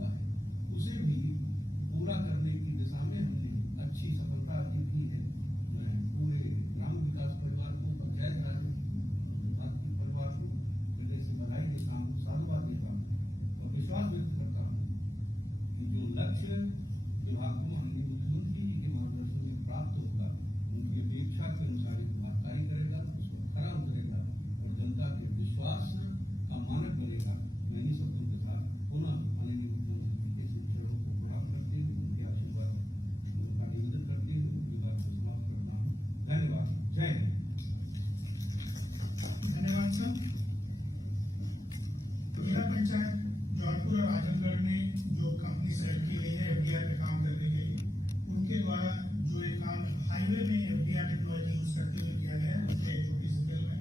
चुका है, उसे भी पूरा करने की दिशा में हमने अच्छी सफलता अर्जित की है। मैं पूरे ग्राम विकास परिवार को, पंचायत राज परिवार को हृदय से बधाई देता हूँ, साधुवाद देता हूँ और विश्वास व्यक्त करता हूँ कि जो लक्ष्य विभाग को माननीय मुख्यमंत्री जी के मार्गदर्शन में प्राप्त होगा, उनकी अपेक्षा के अनुसार विभाग कार्य करेगा, उसको खरा उतरेगा और जनता के विश्वास का मानक बनेगा। मैं इन्हीं शब्दों के साथ पुनः माननीय मुख्यमंत्री के शिक्षकों को प्रणाम करते हुए उनके आशीर्वाद का निवेदन करते हुए विभाग को समाप्त करता हूँ। धन्यवाद। जय हिंद। धन्यवाद सर। जिला पंचायत जौनपुर और आजमगढ़ में जो कंपनी सेलेक्ट की गई है एफडीआर पे काम करने के लिए, उनके द्वारा जो एक काम हाईवे में एफडीआर टेक्नोलॉजी यूज करते हुए किया गया है, उसके छोटी सी फिल्म है।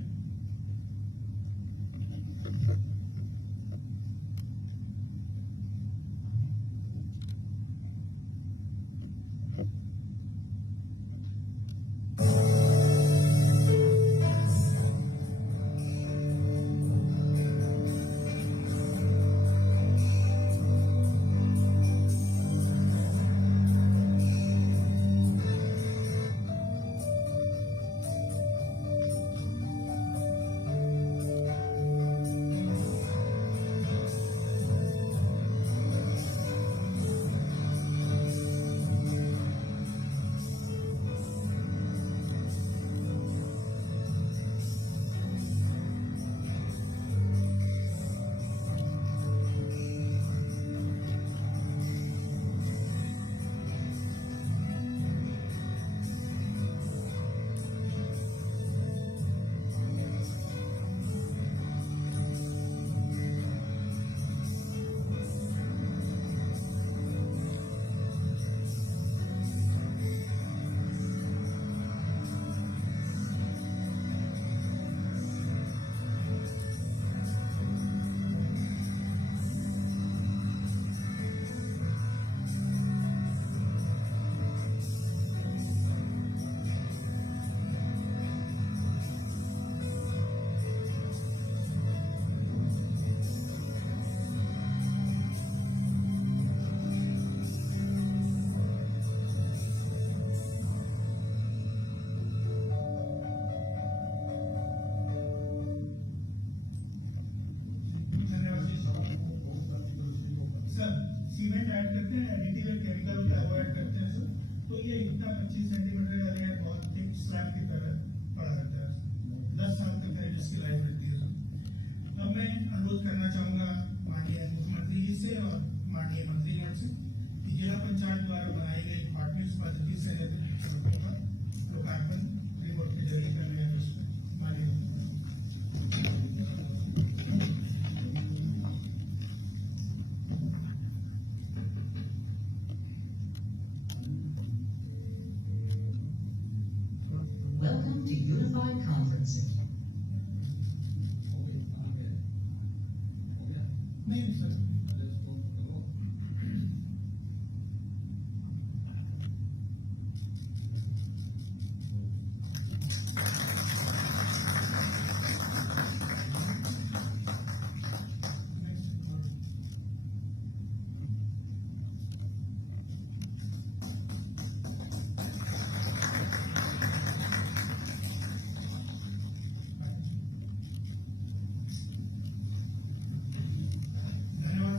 सीमेंट ऐड करते हैं, एडिटिव केमिकल होता है वो ऐड करते हैं सर, तो ये इतना 25 सेंटीमीटर का लेयर बहुत थिक स्लैब की तरह पड़ा रहता है। 10 साल तक है जिसकी लाइफ रहती है सर। अब मैं अनुरोध करना चाहूंगा माननीय मुख्यमंत्री जी से और माननीय मंत्रीगण से कि जिला पंचायत द्वारा बनाई गई पार्टनर्स पद्धति से सड़कों का लोकार्पण रिमोट के जरिए करने का माननीय Welcome to Unified Conferencing. नहीं सर। धन्यवाद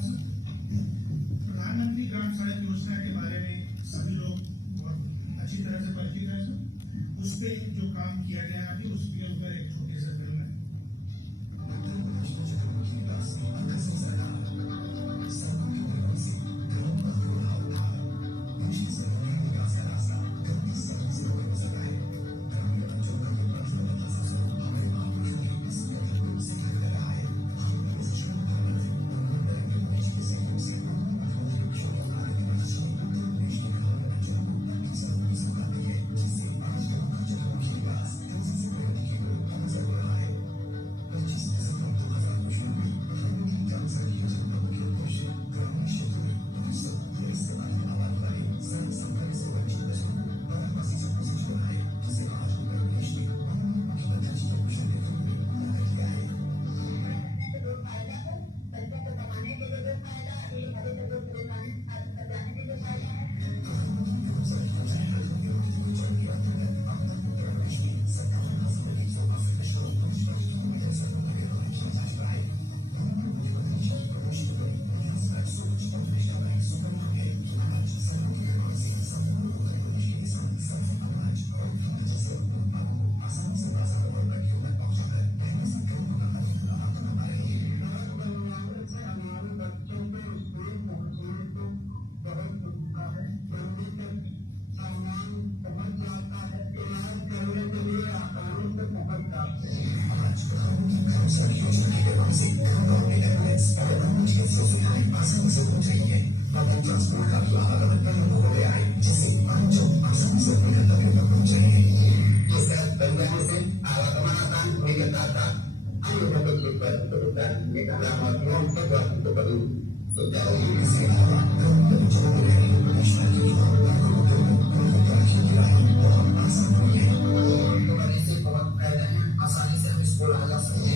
आसानी से हम स्कूल आ जा सकते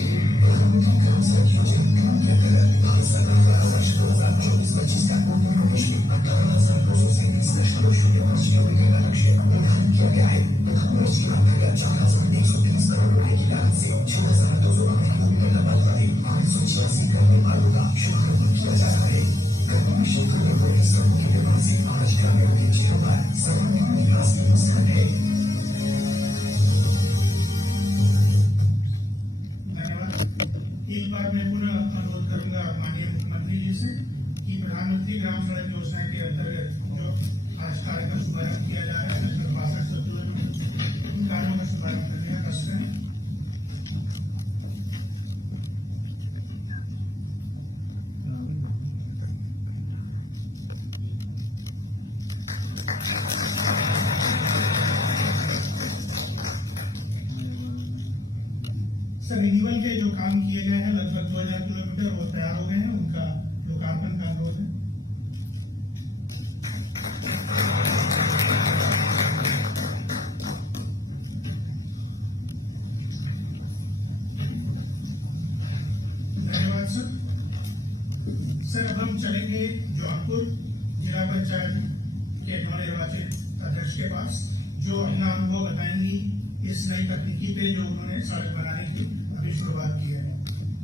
धन्यवाद। एक बार मैं पुनः अनुरोध करूंगा माननीय मुख्यमंत्री जी से कि प्रधानमंत्री ग्राम सड़क योजना के अंतर्गत जो आज कार्यक्रम शुभारंभ किया जा रहा है लगभग 62 सचिवों उन कार्यों का शुभारंभ करने का कष्ट करें। सर रिन्यूअल के जो काम किए गए हैं लगभग 2000 किलोमीटर वो तैयार हो गए हैं, उनका लोकार्पण का अनुरोध है। धन्यवाद सर। सर अब हम चलेंगे जौनपुर जिला पंचायत के नवनिर्वाचित अध्यक्ष के पास, जो अपना अनुभव बताएंगी इस नई तकनीकी पे जो उन्होंने सड़क बनाने की अभी शुरुआत की है।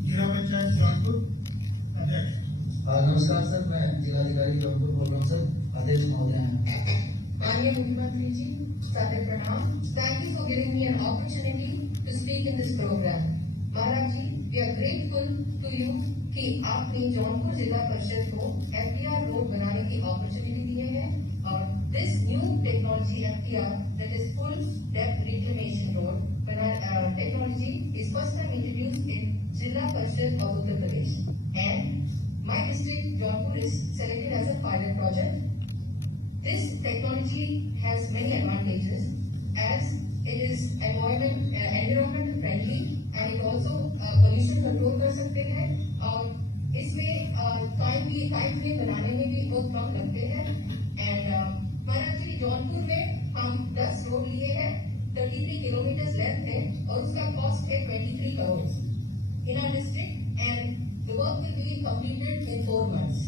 जिला पंचायत जौनपुर अध्यक्ष। नमस्कार सर, मैं जिलाधिकारी जौनपुर बोल रहा हूँ सर। आदेश महोदय हैं। माननीय मुख्यमंत्री जी, सादर प्रणाम। Thank you for giving me an opportunity to speak in this programme. महाराज ji, we are grateful to you कि आपने जौनपुर जिला परिषद को एफटीआर रोड बनाने की अपॉर्चुनिटी दी है और this new technology FTR that is full depth reclamation road technology is first time introduced in Jilla Parishad of Uttar Pradesh, and my district Jaunpur is selected as a pilot project. This technology has many advantages as it is environment friendly and it also pollution control कर सकते हैं और इसमें time frame बनाने में भी बहुत कम लगते हैं। एंड महाराज जी, जौनपुर में हम 10 रोड लिए हैं, 33 किलोमीटर लेंथ है और उसका कॉस्ट है 23 crore in our district and the work will be completed in 4 months।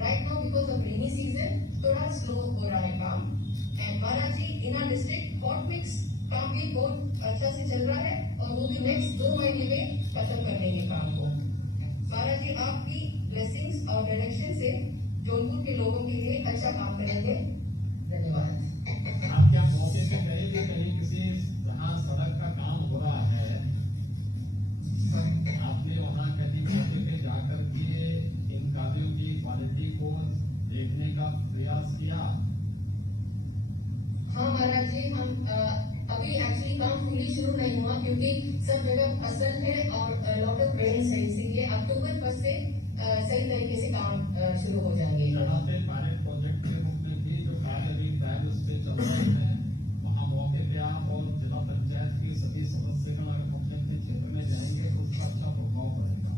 Right now because of rainy season थोड़ा स्लो हो रहा है काम। एंड महाराज ji, in our district hot mix काम भी बहुत अच्छा से चल रहा है और वो भी नेक्स्ट 2 महीने में खत्म कर देंगे काम को। महाराज जी, आपकी ब्लेसिंग्स और डायरेक्शन से जौनपुर के लोगों के लिए अच्छा काम करेंगे। धन्यवाद। आप क्या मौके पे गए कि कहीं किसी जहाँ सड़क का काम हो रहा है, आपने वहाँ कहीं मौके पे जाकर के इन कार्यों की क्वालिटी को देखने का प्रयास किया? हाँ महाराज जी, हम अभी एक्चुअली काम फुली शुरू नहीं हुआ क्योंकि सब जगह असल है और लॉट ऑफ रेन्स है, इसीलिए अक्टूबर 1 से सही तरीके से काम शुरू हो जाएंगे। यहाँ पे पायलट प्रोजेक्ट के रूप में भी जो कार्य अभी ट्रायल उस पे चल रहे हैं, वहाँ मौके पे आप और जिला पंचायत की सभी सदस्यगण अगर अपने अपने क्षेत्र में जाएंगे तो उसका अच्छा प्रभाव पड़ेगा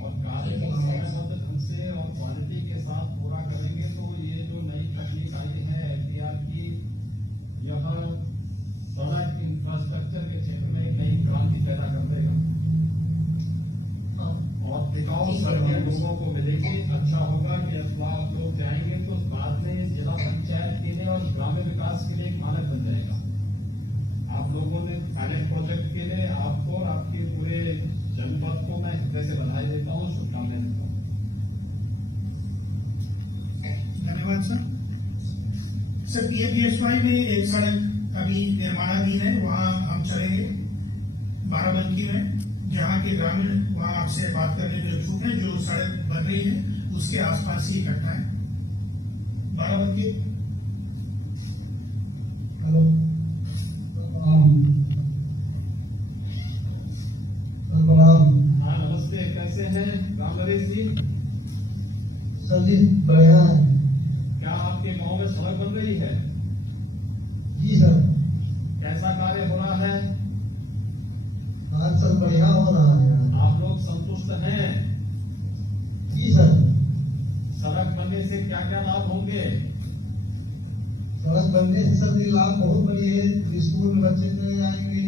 और कार्य को समयबद्ध ढंग से और क्वालिटी के साथ पूरा करेंगे तो ये जो नई तकनीक आई है एफटीआर की, यह सड़क इंफ्रास्ट्रक्चर के क्षेत्र में एक नई क्रांति पैदा कर देगा और टिकाऊ सड़कें लोगों को मिलेगी। अच्छा होगा कि आप लोग जाएंगे तो बाद में जिला पंचायत के लिए और ग्रामीण विकास के लिए एक मानक बन जाएगा। आप लोगों ने पायलट प्रोजेक्ट के लिए आपको और आपके पूरे जनपद को मैं हृदय से बधाई देता हूँ, शुभकामनाएं देता हूँ। धन्यवाद सर। सर पीएमपीएसवाई में एक सड़क अभी निर्माणाधीन है, वहाँ हम चलेंगे बाराबंकी में, जहाँ के ग्रामीण वहाँ आपसे बात करने में इच्छुक है। जो सड़क बन रही है उसके आसपास ही घटना है। बाराबंकी। हेलो प्रणाम। हाँ नमस्ते, कैसे हैं राम नरेश जी? सर जी बढ़िया है। क्या आपके गांव में सड़क बन रही है? जी सर। कैसा कार्य हो रहा है? आज सर बढ़िया हो रहा है। आप लोग संतुष्ट हैं? से क्या क्या लाभ होंगे? सड़क बनने से सर ये लाभ बहुत बड़ी है। स्कूल में बच्चे चले जाएंगे,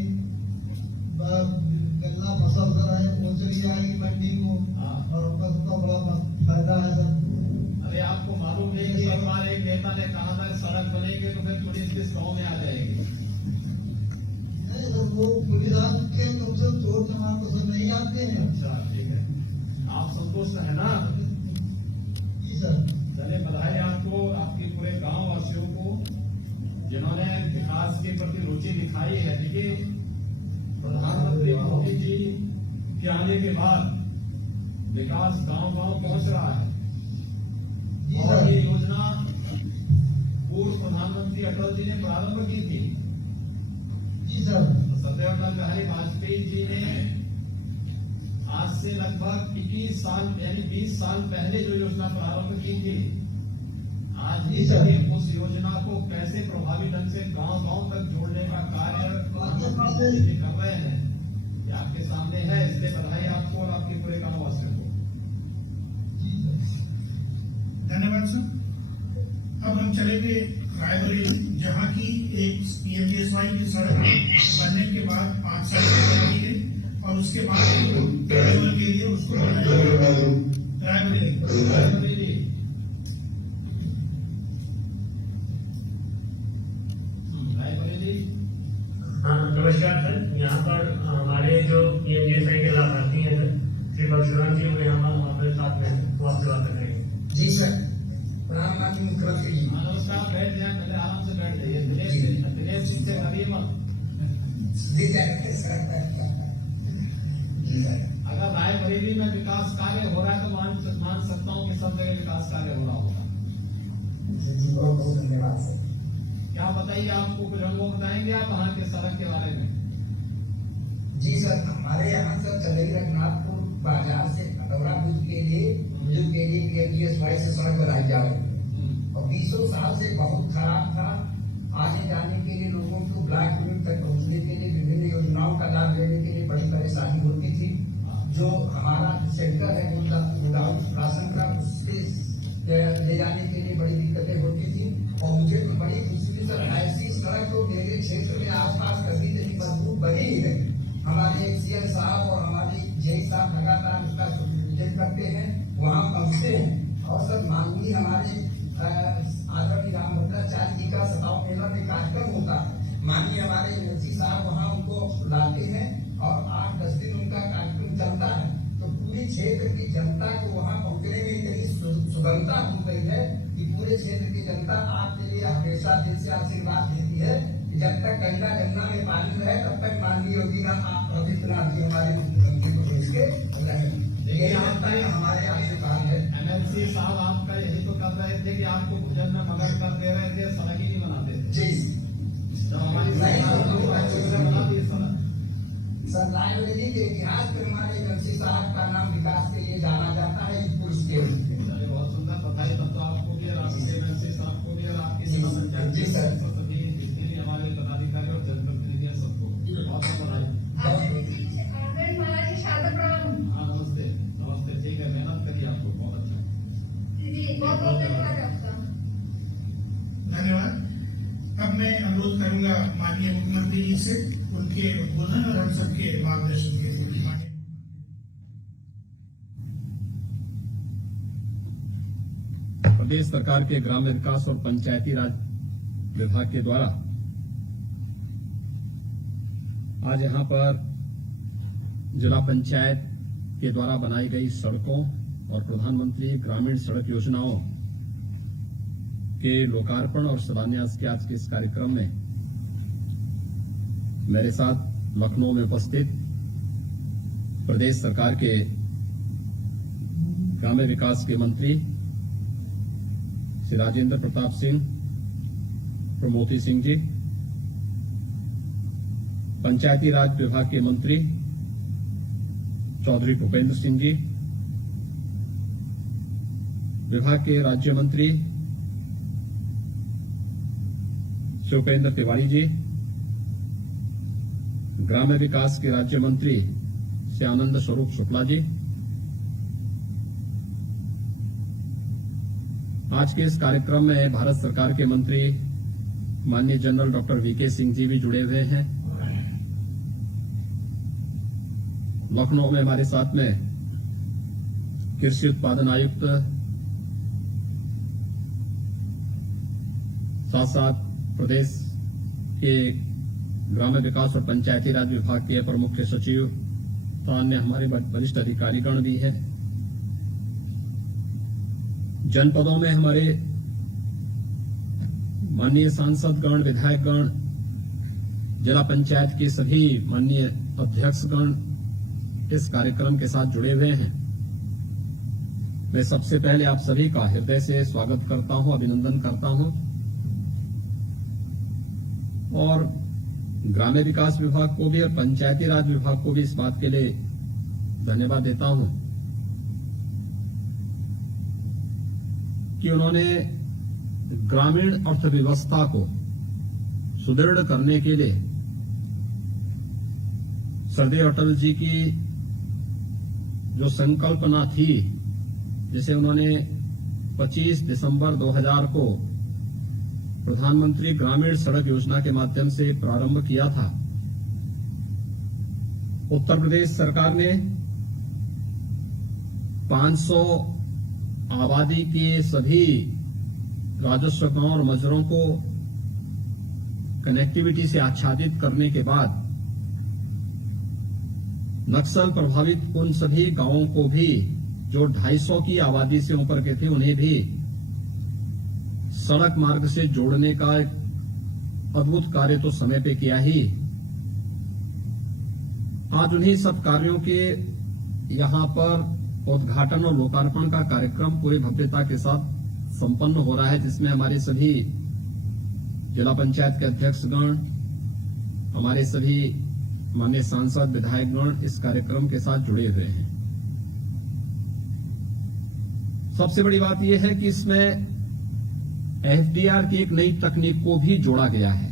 गन्ना फसल कर है पहुंच रही जाएगी मंडी को, हाँ। और उनका सबका बड़ा फायदा है सर। अरे आपको मालूम है कि एक बार एक नेता ने कहा था सड़क बनेगी तो फिर पुलिस भी 100 में आ जाएगी। नहीं सर, वो पुलिस के तुम से चोर सामान तो सर नहीं आते हैं। अच्छा ठीक है, आप संतुष्ट है ना? जी सर। चले बधाई आपको, आपके पूरे गांव वासियों को जिन्होंने विकास के प्रति रुचि दिखाई है। देखिए प्रधानमंत्री मोदी जी के आने के बाद विकास गांव गांव पहुंच रहा है जी और सर। ये योजना पूर्व प्रधानमंत्री अटल जी ने प्रारंभ की थी। जी सर। सरदार अटल बिहारी वाजपेयी जी ने आज से लगभग 21 साल यानी 20 साल पहले जो योजना प्रारंभ की थी, आज जी ही सर। देखिए उस योजना को कैसे प्रभावी ढंग से गांव गांव तक जोड़ने का कार्य प्रधानमंत्री जी कर रहे हैं, ये आपके सामने है। इसलिए बधाई आपको और आपके पूरे गांव वासियों को। धन्यवाद सर। अब हम चलेंगे रायबरेली, जहाँ की एक PMGSY की सड़क बनने के बाद 5 साल की है और उसके बाद पेट्रोल के लिए उसको बनाया गया। रायबरेली रायबरेली रायबरेली हाँ नमस्कार सर। यहाँ पर हमारे जो PMGSY के लाभार्थी हैं सर, श्री परशुराम जी, वो यहाँ हमारे साथ में हैं, वो आपसे बात करेंगे। जी सर, प्रधानमंत्री मुख्यमंत्री जी। नमस्कार, बैठ जाए, पहले आराम से बैठ जाइए। दिनेश सिंह से करिए मत। जी सर। जी सर। अगर रायबरेली में विकास कार्य हो रहा है तो मान सकता हूँ कि सब जगह विकास कार्य हो रहा होगा। जी बहुत बहुत धन्यवाद सर। क्या बताइए, आपको कुछ अनुभव बताएंगे आप वहाँ के सड़क के बारे में? जी सर, हमारे यहाँ सर चंदेरी रघुनाथपुर बाजार से अडौरा बुद्ध के लिए PMGSY से सड़क बनाई जा रही है और 20 साल से बहुत खराब था। आने जाने के लिए लोगों को ब्लॉक यूनिट तक पहुंचने के लिए विभिन्न योजनाओं का लाभ लेने के लिए बड़ी परेशानी होती थी। जो हमारा सेंटर है गोदाम राशन का, उससे ले जाने के लिए बड़ी दिक्कतें होती थी। और मुझे तो बड़ी खुशी थी सर, ऐसी सड़क तो मेरे क्षेत्र में आसपास कभी नहीं मजबूत बनी ही है। हमारे CM साहब और हमारे जय साहब लगातार उसका सुनिश्चित करते हैं, वहाँ पहुँचते हैं। और सर माननीय हमारे आदरणीय रामभद्राचार्य जी का 57 मेला में कार्यक्रम होता है, माननीय हमारे NLC साहब वहाँ उनको लाते हैं और 8-10 दिन उनका कार्यक्रम चलता है। तो पूरे क्षेत्र की जनता को वहाँ पहुँचने में इतनी सुगमता हो गई है कि पूरे क्षेत्र की जनता आपके लिए हमेशा दिल से आशीर्वाद देती है कि जब तक गंगा जमुना में पानी रहे तब तक माननीय योगी आदित्यनाथ जी हमारे मुख्यमंत्री को भेज के रहेंगे। देखिए आपका हमारे आशीर्वाद है। MLC साहब आपका यही तो कर रहे थे कि आपको भोजन में मदद कर दे रहे थे, सड़क ही नहीं बनाते थे। जी जब हमारी सरकार बनाती है सड़क। सर रायबरेली के इतिहास में हमारे NLC साहब का नाम विकास के लिए जाना जाता है पुरुष के रूप में। चलिए बहुत सुंदर, बधाई तब तो आपको भी और आपके MLC साहब को भी और आपकी जी, जिला पंचायत जी, सर। सभी जितने भी हमारे पदाधिकारी और जनप्रतिनिधि हैं सबको बहुत बहुत बधाई। आंगन महाराज जी शारदा प्रणाम। हाँ नमस्ते नमस्ते, ठीक है, मेहनत करिए, आपको बहुत अच्छा। जी बहुत बहुत धन्यवाद आपका। धन्यवाद। अब मैं अनुरोध करूंगा माननीय मुख्यमंत्री जी से उनके उद्बोधन और हम सबके मार्गदर्शन के लिए। माननीय प्रदेश सरकार के ग्राम्य विकास और पंचायती राज विभाग के द्वारा आज यहां पर जिला पंचायत के द्वारा बनाई गई सड़कों और प्रधानमंत्री ग्रामीण सड़क योजनाओं के लोकार्पण और शिलान्यास के आज के इस कार्यक्रम में मेरे साथ लखनऊ में उपस्थित प्रदेश सरकार के ग्राम्य विकास के मंत्री श्री राजेंद्र प्रताप सिंह, प्रमोती सिंह जी, पंचायती राज विभाग के मंत्री चौधरी भूपेंद्र सिंह जी, विभाग के राज्य मंत्री शिवपेंद्र तिवारी जी, ग्राम्य विकास के राज्य मंत्री श्री आनंद स्वरूप शुक्ला जी, आज के इस कार्यक्रम में भारत सरकार के मंत्री माननीय general doctor VK Singh ji भी जुड़े हुए हैं। लखनऊ में हमारे साथ में कृषि उत्पादन आयुक्त, साथ साथ प्रदेश के ग्राम्य विकास और पंचायती राज विभाग के अपर मुख्य सचिव तथा अन्य हमारे वरिष्ठ अधिकारीगण भी हैं। जनपदों में हमारे माननीय सांसदगण, विधायकगण, जिला पंचायत के सभी माननीय अध्यक्षगण इस कार्यक्रम के साथ जुड़े हुए हैं। मैं सबसे पहले आप सभी का हृदय से स्वागत करता हूं, अभिनंदन करता हूं और ग्राम्य विकास विभाग को भी और पंचायती राज विभाग को भी इस बात के लिए धन्यवाद देता हूं कि उन्होंने ग्रामीण अर्थव्यवस्था को सुदृढ़ करने के लिए सरदेव अटल जी की जो संकल्पना थी, जिसे उन्होंने 25 दिसंबर 2000 को प्रधानमंत्री ग्रामीण सड़क योजना के माध्यम से प्रारंभ किया था। उत्तर प्रदेश सरकार ने 500 आबादी के सभी राजस्व गांव और मजरों को कनेक्टिविटी से आच्छादित करने के बाद नक्सल प्रभावित उन सभी गांवों को भी जो 250 की आबादी से ऊपर के थे, उन्हें भी सड़क मार्ग से जोड़ने का एक अद्भुत कार्य तो समय पे किया ही। आज उन्हीं सब कार्यों के यहां पर उद्घाटन और लोकार्पण का कार्यक्रम पूरी भव्यता के साथ संपन्न हो रहा है, जिसमें हमारे सभी जिला पंचायत के अध्यक्षगण, हमारे सभी माननीय सांसद, विधायकगण इस कार्यक्रम के साथ जुड़े हुए हैं। सबसे बड़ी बात यह है कि इसमें एफडीआर की एक नई तकनीक को भी जोड़ा गया है।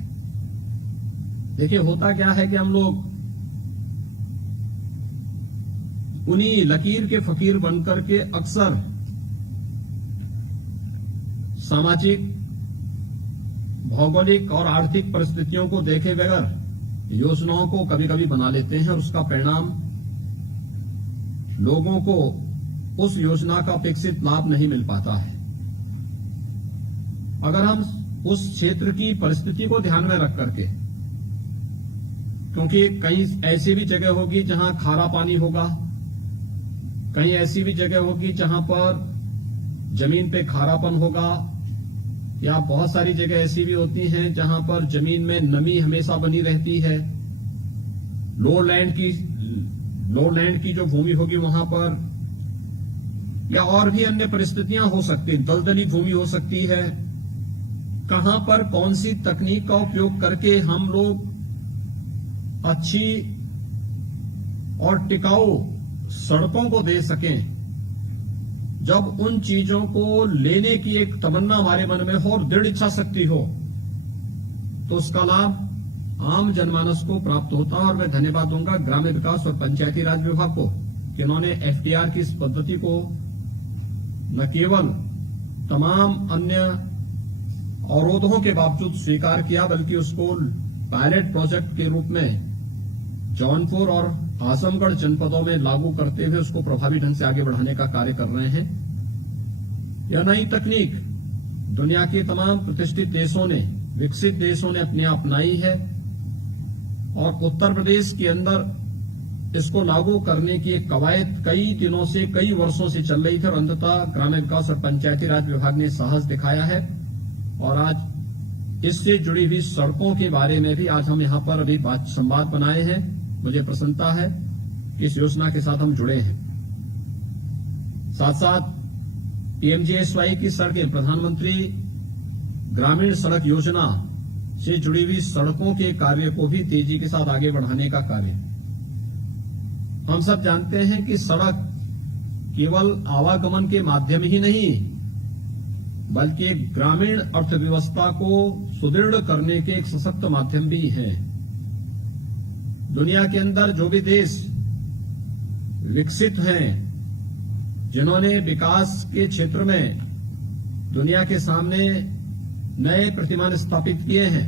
देखिए, होता क्या है कि हम लोग उन्हीं लकीर के फकीर बनकर के अक्सर सामाजिक, भौगोलिक और आर्थिक परिस्थितियों को देखे बगैर योजनाओं को कभी कभी बना लेते हैं और उसका परिणाम लोगों को उस योजना का अपेक्षित लाभ नहीं मिल पाता है। अगर हम उस क्षेत्र की परिस्थिति को ध्यान में रख करके, क्योंकि कहीं ऐसी भी जगह होगी जहां खारा पानी होगा, कहीं ऐसी भी जगह होगी जहां पर जमीन पे खारापन होगा, या बहुत सारी जगह ऐसी भी होती हैं जहां पर जमीन में नमी हमेशा बनी रहती है। लोलैंड की जो भूमि होगी वहां पर, या और भी अन्य परिस्थितियां हो सकती हैं, दलदली भूमि हो सकती है। कहां पर कौन सी तकनीक का उपयोग करके हम लोग अच्छी और टिकाऊ सड़कों को दे सकें, जब उन चीजों को लेने की एक तमन्ना हमारे मन में हो और दृढ़ इच्छा शक्ति हो, तो उसका लाभ आम जनमानस को प्राप्त होता है। और मैं धन्यवाद दूंगा ग्राम्य विकास और पंचायती राज विभाग को कि उन्होंने एफडीआर की इस पद्धति को न केवल तमाम अन्य अवरोधों के बावजूद स्वीकार किया, बल्कि उसको पायलट प्रोजेक्ट के रूप में जौनपुर और आजमगढ़ जनपदों में लागू करते हुए उसको प्रभावी ढंग से आगे बढ़ाने का कार्य कर रहे हैं। यह नई तकनीक दुनिया के तमाम प्रतिष्ठित देशों ने, विकसित देशों ने अपने आप अपनाई है और उत्तर प्रदेश के अंदर इसको लागू करने की एक कवायद कई दिनों से, कई वर्षों से चल रही थी और अंततः ग्राम्य विकास और पंचायती राज विभाग ने साहस दिखाया है। और आज इससे जुड़ी हुई सड़कों के बारे में भी आज हम यहां पर अभी संवाद बनाए हैं। मुझे प्रसन्नता है कि इस योजना के साथ हम जुड़े हैं। साथ साथ पीएमजीएसवाई की सड़कें, प्रधानमंत्री ग्रामीण सड़क योजना से जुड़ी हुई सड़कों के कार्य को भी तेजी के साथ आगे बढ़ाने का कार्य। हम सब जानते हैं कि सड़क केवल आवागमन के माध्यम ही नहीं, बल्कि ग्रामीण अर्थव्यवस्था को सुदृढ़ करने के एक सशक्त माध्यम भी है। दुनिया के अंदर जो भी देश विकसित हैं, जिन्होंने विकास के क्षेत्र में दुनिया के सामने नए प्रतिमान स्थापित किए हैं,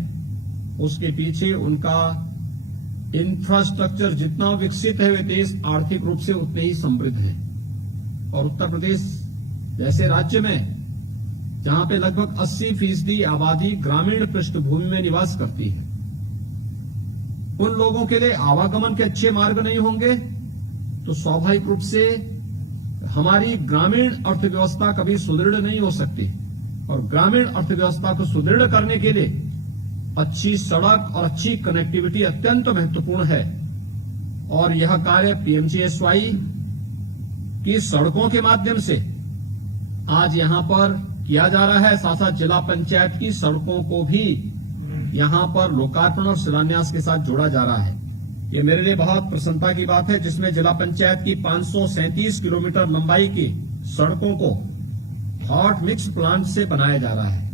उसके पीछे उनका इंफ्रास्ट्रक्चर जितना विकसित है वे देश आर्थिक रूप से उतने ही समृद्ध हैं। और उत्तर प्रदेश जैसे राज्य में जहां पे लगभग 80% आबादी ग्रामीण पृष्ठभूमि में निवास करती है, उन लोगों के लिए आवागमन के अच्छे मार्ग नहीं होंगे तो स्वाभाविक रूप से हमारी ग्रामीण अर्थव्यवस्था कभी सुदृढ़ नहीं हो सकती। और ग्रामीण अर्थव्यवस्था को सुदृढ़ करने के लिए अच्छी सड़क और अच्छी कनेक्टिविटी अत्यंत महत्वपूर्ण है। और यह कार्य पीएमजीएसवाई की सड़कों के माध्यम से आज यहां पर किया जा रहा है। साथ साथ जिला पंचायत की सड़कों को भी यहां पर लोकार्पण और शिलान्यास के साथ जोड़ा जा रहा है। ये मेरे लिए बहुत प्रसन्नता की बात है, जिसमें जिला पंचायत की 537 किलोमीटर लंबाई की सड़कों को हॉट मिक्स प्लांट से बनाया जा रहा है।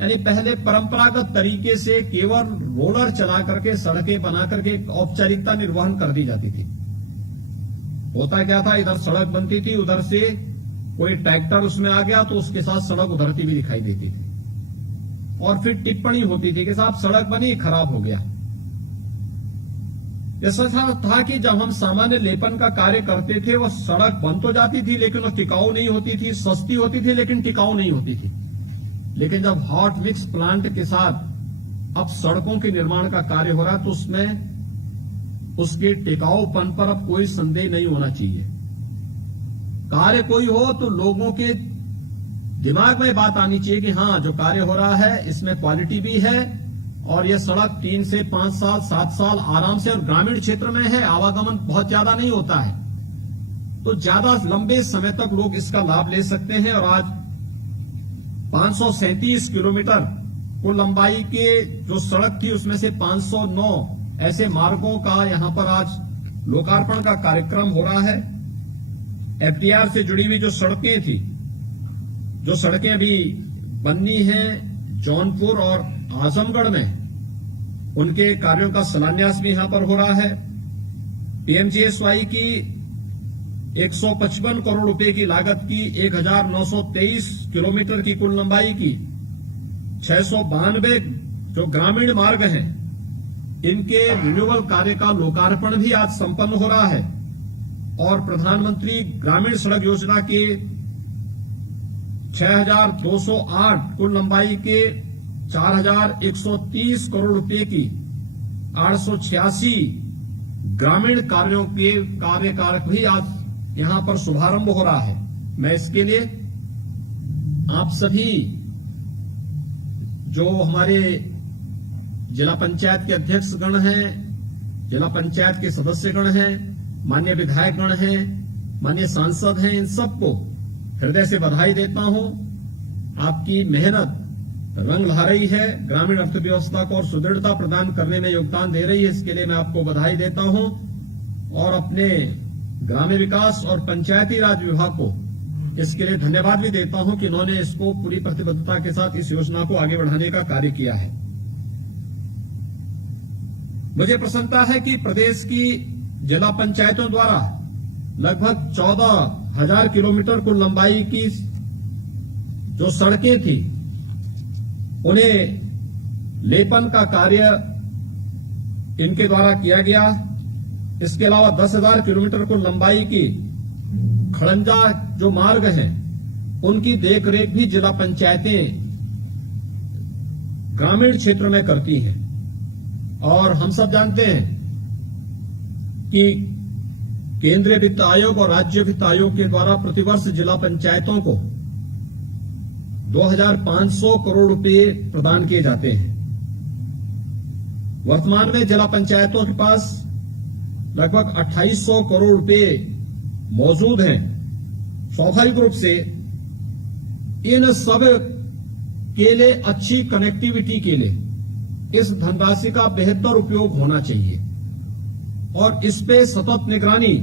यानी पहले परंपरागत तरीके से केवल रोलर चला करके सड़कें बना करके औपचारिकता निर्वहन कर दी जाती थी। होता क्या था, इधर सड़क बनती थी, उधर से कोई ट्रैक्टर उसमें आ गया तो उसके साथ सड़क उधरती भी दिखाई देती थी, और फिर टिप्पणी होती थी कि साहब सड़क बनी खराब हो गया। ऐसा था कि जब हम सामान्य लेपन का कार्य करते थे वो सड़क बन तो जाती थी लेकिन वो टिकाऊ नहीं होती थी, सस्ती होती थी लेकिन टिकाऊ नहीं होती थी। लेकिन जब हॉट मिक्स प्लांट के साथ अब सड़कों के निर्माण का कार्य हो रहा है तो उसमें उसके टिकाऊपन पर अब कोई संदेह नहीं होना चाहिए। कार्य कोई हो तो लोगों के दिमाग में बात आनी चाहिए कि हाँ, जो कार्य हो रहा है इसमें क्वालिटी भी है और यह सड़क 3 से 5 साल 7 साल आराम से, और ग्रामीण क्षेत्र में है, आवागमन बहुत ज्यादा नहीं होता है तो ज्यादा लंबे समय तक लोग इसका लाभ ले सकते हैं। और आज 537 किलोमीटर को लंबाई के जो सड़क थी उसमें से 509 ऐसे मार्गों का यहां पर आज लोकार्पण का कार्यक्रम हो रहा है। एफडीआर से जुड़ी हुई जो सड़कें थी, जो सड़कें अभी बननी हैं जौनपुर और आजमगढ़ में, उनके कार्यों का शिलान्यास भी यहां पर हो रहा है। पीएमजीएसवाई की 155 करोड़ रुपए की लागत की 1923 किलोमीटर की कुल लंबाई की 692 जो ग्रामीण मार्ग हैं, इनके रिन्यूअल कार्य का लोकार्पण भी आज संपन्न हो रहा है। और प्रधानमंत्री ग्रामीण सड़क योजना के 6208 कुल लंबाई के 4130 करोड़ रुपए की 886 ग्रामीण कार्यों के कार्य भी आज यहां पर शुभारंभ हो रहा है। मैं इसके लिए आप सभी जो हमारे जिला पंचायत के अध्यक्षगण हैं, जिला पंचायत के सदस्यगण हैं, माननीय विधायकगण हैं, माननीय सांसद हैं, इन सबको हृदय से बधाई देता हूं। आपकी मेहनत रंग ला रही है, ग्रामीण अर्थव्यवस्था को और सुदृढ़ता प्रदान करने में योगदान दे रही है। इसके लिए मैं आपको बधाई देता हूं और अपने ग्रामीण विकास और पंचायती राज विभाग को इसके लिए धन्यवाद भी देता हूं कि इन्होंने इसको पूरी प्रतिबद्धता के साथ इस योजना को आगे बढ़ाने का कार्य किया है। मुझे प्रसन्नता है कि प्रदेश की जिला पंचायतों द्वारा लगभग 14,000 किलोमीटर कुल लंबाई की जो सड़कें थी उन्हें लेपन का कार्य इनके द्वारा किया गया। इसके अलावा 10,000 किलोमीटर कुल लंबाई की खड़ंजा जो मार्ग हैं उनकी देखरेख भी जिला पंचायतें ग्रामीण क्षेत्र में करती हैं। और हम सब जानते हैं कि केंद्रीय वित्त आयोग और राज्य वित्त आयोग के द्वारा प्रतिवर्ष जिला पंचायतों को 2,500 करोड़ रुपए प्रदान किए जाते हैं। वर्तमान में जिला पंचायतों के पास लगभग 2,800 करोड़ रुपए मौजूद हैं। स्वाभाविक रूप से इन सब के लिए अच्छी कनेक्टिविटी के लिए इस धनराशि का बेहतर उपयोग होना चाहिए और इस पे सतत निगरानी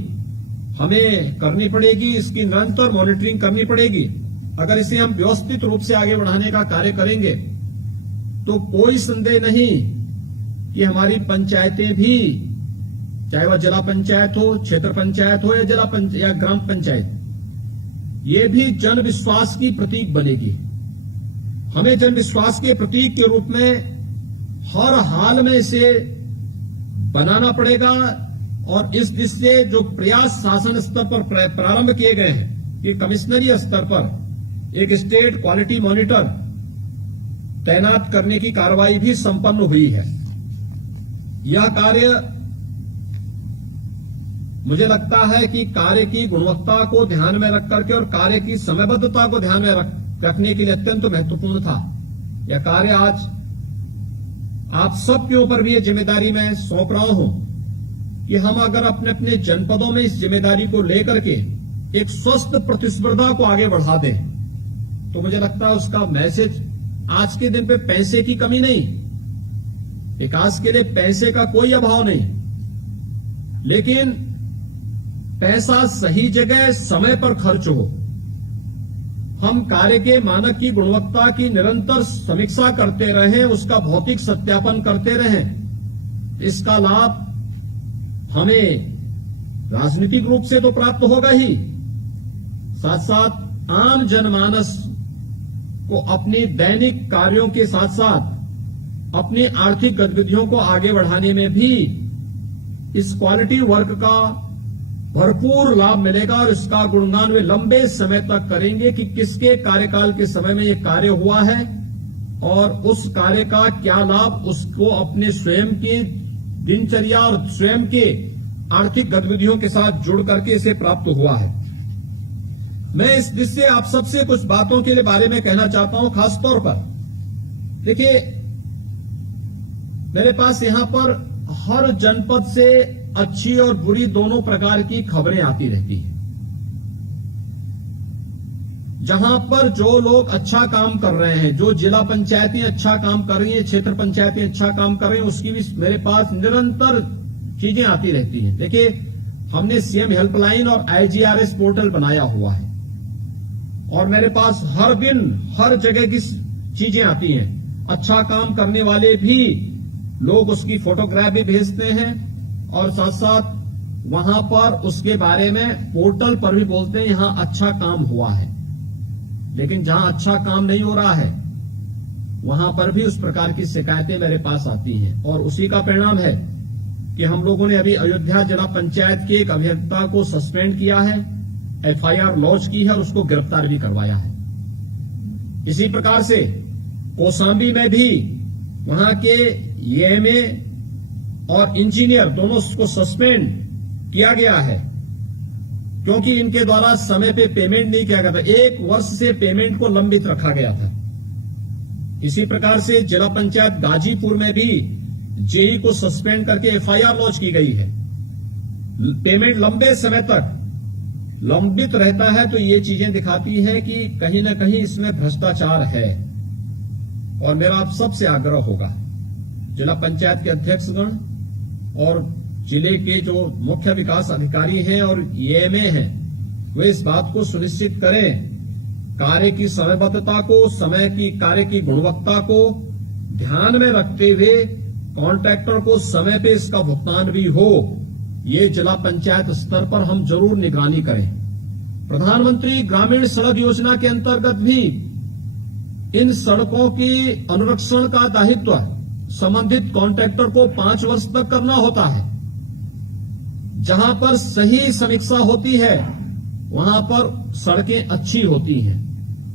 हमें करनी पड़ेगी, इसकी निरंतर मॉनिटरिंग करनी पड़ेगी। अगर इसे हम व्यवस्थित रूप से आगे बढ़ाने का कार्य करेंगे तो कोई संदेह नहीं कि हमारी पंचायतें भी, चाहे वह जिला पंचायत हो, क्षेत्र पंचायत हो या ग्राम पंचायत, ये भी जन विश्वास की प्रतीक बनेगी। हमें जन विश्वास के प्रतीक के रूप में हर हाल में इसे बनाना पड़ेगा और इस दिशा से जो प्रयास शासन स्तर पर प्रारंभ किए गए हैं कि कमिश्नरी स्तर पर एक स्टेट क्वालिटी मॉनिटर तैनात करने की कार्रवाई भी संपन्न हुई है। यह कार्य मुझे लगता है कि कार्य की गुणवत्ता को ध्यान में रख करके और कार्य की समयबद्धता को ध्यान में रखने के लिए अत्यंत महत्वपूर्ण था। यह कार्य आज आप सबके ऊपर भी ये जिम्मेदारी मैं सौंप रहा हूं कि हम अगर अपने अपने जनपदों में इस जिम्मेदारी को लेकर के एक स्वस्थ प्रतिस्पर्धा को आगे बढ़ा दें तो मुझे लगता है उसका मैसेज आज के दिन पे पैसे की कमी नहीं, विकास के लिए पैसे का कोई अभाव नहीं, लेकिन पैसा सही जगह समय पर खर्च हो। हम कार्य के मानक की गुणवत्ता की निरंतर समीक्षा करते रहें, उसका भौतिक सत्यापन करते रहें। इसका लाभ हमें राजनीतिक रूप से तो प्राप्त होगा ही, साथ साथ आम जनमानस को अपनी दैनिक कार्यों के साथ साथ अपनी आर्थिक गतिविधियों को आगे बढ़ाने में भी इस क्वालिटी वर्क का भरपूर लाभ मिलेगा और इसका गुणगान वे लंबे समय तक करेंगे कि किसके कार्यकाल के समय में ये कार्य हुआ है और उस कार्य का क्या लाभ उसको अपने स्वयं की दिनचर्या और स्वयं के आर्थिक गतिविधियों के साथ जुड़ करके इसे प्राप्त हुआ है। मैं इस दृष्टि से आप सबसे कुछ बातों के बारे में कहना चाहता हूं। खास तौर पर देखिए, मेरे पास यहां पर हर जनपद से अच्छी और बुरी दोनों प्रकार की खबरें आती रहती हैं। जहां पर जो लोग अच्छा काम कर रहे हैं, जो जिला पंचायतें अच्छा काम कर रही हैं, क्षेत्र पंचायतें अच्छा काम कर रही हैं, उसकी भी मेरे पास निरंतर चीजें आती रहती हैं। देखिए, हमने सीएम हेल्पलाइन और आईजीआरएस पोर्टल बनाया हुआ है और मेरे पास हर दिन हर जगह की चीजें आती हैं। अच्छा काम करने वाले भी लोग उसकी फोटोग्राफ भी भेजते हैं और साथ साथ वहां पर उसके बारे में पोर्टल पर भी बोलते हैं यहां अच्छा काम हुआ है। लेकिन जहां अच्छा काम नहीं हो रहा है वहां पर भी उस प्रकार की शिकायतें मेरे पास आती हैं और उसी का परिणाम है कि हम लोगों ने अभी अयोध्या जिला पंचायत के एक अभियंता को सस्पेंड किया है, एफआईआर लॉन्च की है और उसको गिरफ्तार भी करवाया है। इसी प्रकार से कौशाम्बी में भी वहां के एएमए और इंजीनियर दोनों को सस्पेंड किया गया है क्योंकि इनके द्वारा समय पे पेमेंट नहीं किया गया था। 1 वर्ष से पेमेंट को लंबित रखा गया था। इसी प्रकार से जिला पंचायत गाजीपुर में भी जेई को सस्पेंड करके एफआईआर लॉन्च की गई है। पेमेंट लंबे समय तक लंबित रहता है तो ये चीजें दिखाती है कि कहीं ना कहीं इसमें भ्रष्टाचार है। और मेरा आप सबसे आग्रह होगा, जिला पंचायत के अध्यक्षगण और जिले के जो मुख्य विकास अधिकारी हैं और एएमए हैं, वे इस बात को सुनिश्चित करें, कार्य की समयबद्धता को, समय की कार्य की गुणवत्ता को ध्यान में रखते हुए कॉन्ट्रैक्टर को समय पे इसका भुगतान भी हो। ये जिला पंचायत स्तर पर हम जरूर निगरानी करें। प्रधानमंत्री ग्रामीण सड़क योजना के अंतर्गत भी इन सड़कों की अनुरक्षण का दायित्व संबंधित कॉन्ट्रैक्टर को 5 वर्ष तक करना होता है। जहां पर सही समीक्षा होती है वहां पर सड़कें अच्छी होती हैं,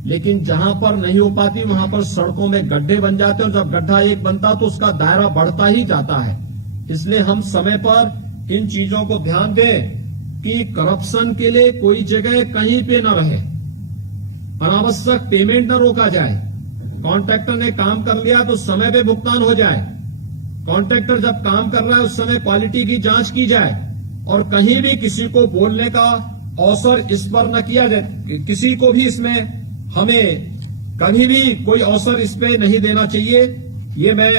लेकिन जहां पर नहीं हो पाती वहां पर सड़कों में गड्ढे बन जाते हैं और जब गड्ढा एक बनता तो उसका दायरा बढ़ता ही जाता है। इसलिए हम समय पर इन चीजों को ध्यान दें कि करप्शन के लिए कोई जगह कहीं पे न रहे, अनावश्यक पेमेंट न रोका जाए। कॉन्ट्रैक्टर ने काम कर लिया तो समय पे भुगतान हो जाए। कॉन्ट्रैक्टर जब काम कर रहा है उस समय क्वालिटी की जांच की जाए और कहीं भी किसी को बोलने का अवसर इस पर न किया जाए। किसी को भी इसमें हमें कहीं भी कोई अवसर इस पे नहीं देना चाहिए। ये मैं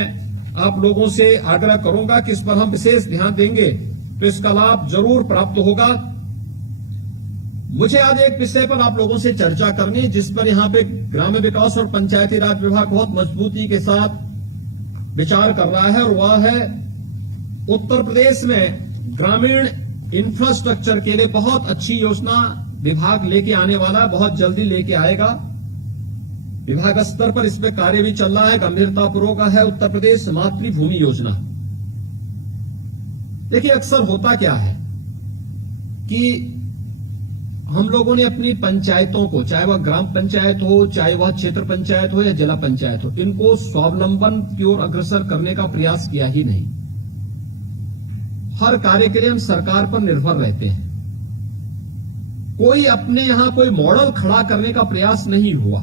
आप लोगों से आग्रह करूंगा कि इस पर हम विशेष ध्यान देंगे तो इसका लाभ जरूर प्राप्त होगा। मुझे आज एक विषय पर आप लोगों से चर्चा करनी, जिस पर यहां पे ग्राम्य विकास और पंचायती राज विभाग बहुत मजबूती के साथ विचार कर रहा है, और वह है उत्तर प्रदेश में ग्रामीण इंफ्रास्ट्रक्चर के लिए बहुत अच्छी योजना विभाग लेके आने वाला है, बहुत जल्दी लेके आएगा। विभाग स्तर पर इस पे कार्य भी चल रहा है, गंभीरतापूर्वक है उत्तर प्रदेश मातृभूमि योजना। देखिए अक्सर होता क्या है कि हम लोगों ने अपनी पंचायतों को, चाहे वह ग्राम पंचायत हो, चाहे वह क्षेत्र पंचायत हो या जिला पंचायत हो, इनको स्वावलंबन की ओर अग्रसर करने का प्रयास किया ही नहीं। हर कार्य के लिए हम सरकार पर निर्भर रहते हैं। कोई अपने यहां कोई मॉडल खड़ा करने का प्रयास नहीं हुआ।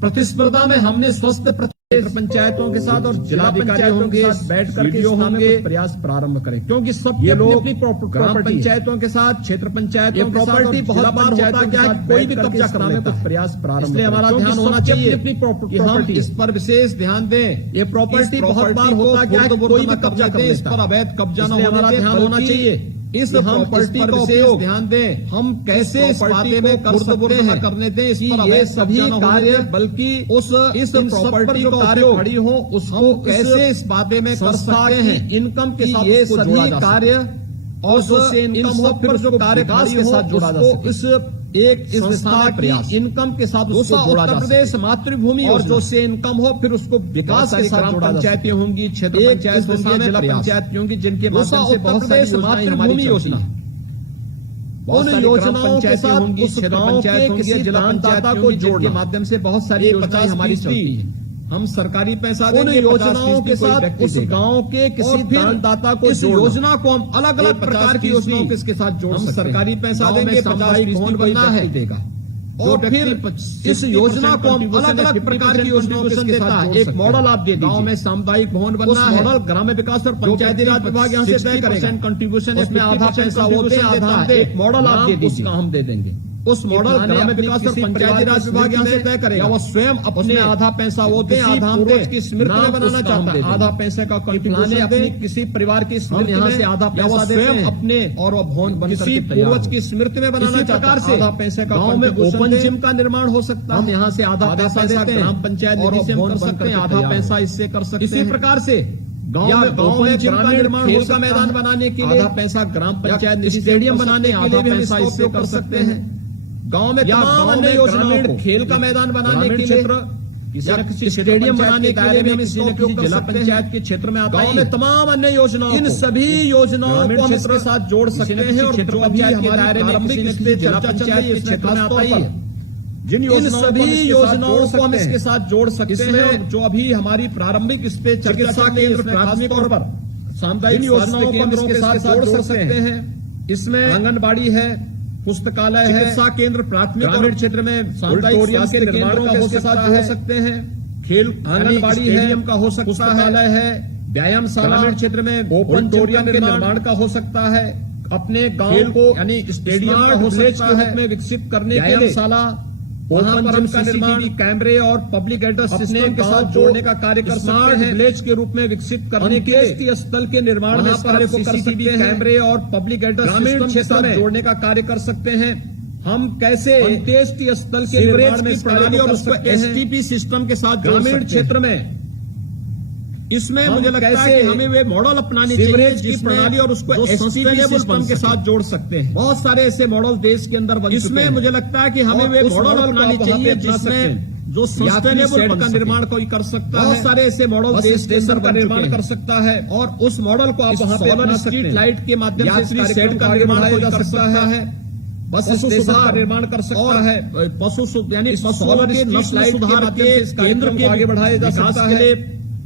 प्रतिस्पर्धा में हमने स्वस्थ क्षेत्र पंचायतों के साथ और जिला पंचायतों के साथ बैठ करके होंगे प्रयास प्रारंभ करें, क्योंकि सब ये लोग अपनी ग्राम पंचायतों के साथ, क्षेत्र पंचायतों के साथ, बहुत बार होता क्या है कोई भी कब्जा कराने का प्रयास प्रारंभ, इसलिए हमारा ध्यान होना चाहिए अपनी प्रॉपर्टी, इस पर विशेष ध्यान दें। ये प्रॉपर्टी बहुत बार होता क्या है कोई भी कब्जा करे, इस पर अवैध कब्जा न हमारा ध्यान होना चाहिए। इस प्रॉपर्टी पर विशेष ध्यान दें, हम कैसे इस बाते में कर सकते हैं, करने दें इस पर ये सभी कार्य, बल्कि इस प्रॉपर्टी को कार्य खड़ी हो उसको कैसे इस बाते में कर सकते हैं इनकम के साथ, ये सभी कार्य और जो इनकम हो फिर जो कार्य के साथ जोड़ा जा सके, इस संस्था की इनकम के साथ उसको जोड़ा जा प्रदेश मातृभूमि और जो से इनकम हो फिर उसको विकास के साथ जोड़ा पंचायतें होंगी, क्षेत्र पंचायत होंगी, जिला पंचायत होंगी, जिनके माध्यम से बहुत सारी मातृभूमि योजना, उन योजनाओं के साथ उस गांव के किसी दानदाता को जोड़ने के माध्यम से बहुत सारी योजनाएं हमारी चलती है। हम सरकारी पैसा उन योजनाओं के साथ उस गांव के किसी दानदाता को इस योजना को हम अलग अलग प्रकार की योजनाओं के इसके साथ जोड़ सकते हैं। सरकारी पैसा देंगे, 50 भवन बनना है देगा, और फिर इस योजना को हम अलग अलग प्रकार की योजनाओं के साथ एक मॉडल आप दे, गांव में सामुदायिक भवन बनना है, मॉडल ग्राम्य विकास और पंचायती राज विभाग यहाँ से तय करेगा, कंट्रीब्यूशन इसमें आधा पैसा होते हैं, आधा एक मॉडल आप दे दीजिए, हम दे देंगे। उस मॉडल ग्राम्य विकास और पंचायती राज विभाग यहाँ से तय करेगा, वो स्वयं अपने आधा पैसा होते हैं, आधा हम की स्मृति में बनाना चाहता है, आधा पैसे का कंट्रीब्यूशन अपनी किसी परिवार की स्मृति यहाँ से आधा पैसा स्वयं अपने और वो भवन बन किसी पूर्वज की स्मृति में बनाना चाहता है, आधा पैसे का गाँव में ओपन जिम का निर्माण हो सकता है, हम यहाँ से आधा पैसा देते हैं, ग्राम पंचायत और भवन कर सकते हैं, आधा पैसा इससे कर सकते हैं। इसी प्रकार से गांव में जिम का निर्माण, खेल का मैदान बनाने के लिए आधा पैसा ग्राम पंचायत, स्टेडियम बनाने के लिए भी हम इसका उपयोग कर सकते हैं। गांव में तमाम अन्य योजनाओं, खेल का मैदान बनाने के लिए या किसी स्टेडियम बनाने के लिए भी हम इसका उपयोग कर सकते हैं। पंचायत के क्षेत्र में आता है, गांव में तमाम अन्य योजनाओं, इन सभी योजनाओं को हम इसके साथ जोड़ सकते हैं और जो अभी हमारे दायरे में इस पे चर्चा चल रही है, इस क्षेत्र में आता है, जिन सभी योजनाओं को हम इसके साथ जोड़ सकते हैं, जो अभी हमारी प्रारंभिक इस पे चिकित्सा केंद्र प्राथमिक तौर पर सामुदायिक योजनाओं को हम इसके साथ जोड़ सकते हैं। इसमें आंगनबाड़ी है, पुस्तकालय है, चिकित्सा केंद्र प्राथमिक ग्रामीण क्षेत्र में सामुदायिक के निर्माण का हो सकते हैं, खेल आंगनबाड़ी है का हो सकता है, पुस्तकालय है, व्यायामशाला ग्रामीण क्षेत्र में ओपन टोरियम के निर्माण का हो सकता है, अपने गांव को यानी स्टेडियम हो सकता है में विकसित करने के लिए व्यायामशाला, ओपन जिम का निर्माण, कैमरे और पब्लिक एड्रेस सिस्टम के साथ जोड़ने का कार्य कर सकते हैं, विलेज के रूप में विकसित करने के लिए स्थल के निर्माण में कार्य को कर सकते हैं, कैमरे और पब्लिक एड्रेस ग्रामीण क्षेत्र में जोड़ने का कार्य कर सकते हैं। हम कैसे अंत्येष्टि स्थल के निर्माण में प्रणाली और उसको एसटीपी सिस्टम के साथ ग्रामीण क्षेत्र में, इसमें मुझे लगता है कि हमें वे मॉडल अपनाने चाहिए की प्रणाली और उसको एसटीपी सिस्टम के साथ जोड़ सकते हैं। बहुत सारे ऐसे मॉडल देश के अंदर बन चुके हैं, इसमें मुझे लगता है कि हमें वे मॉडल अपनाने चाहिए जिसमें जो सस्टेनेबल का निर्माण कोई कर सकता है। बहुत सारे ऐसे मॉडल देश का निर्माण कर सकता है और उस मॉडल को आप वहां पे स्ट्रीट लाइट के माध्यम से शेड का निर्माण कर सकता है, बस स्टेशन का निर्माण कर सकता है, पशु यानी पशुओं के नस्ल सुधार के केंद्र को आगे बढ़ाया जा सकता है,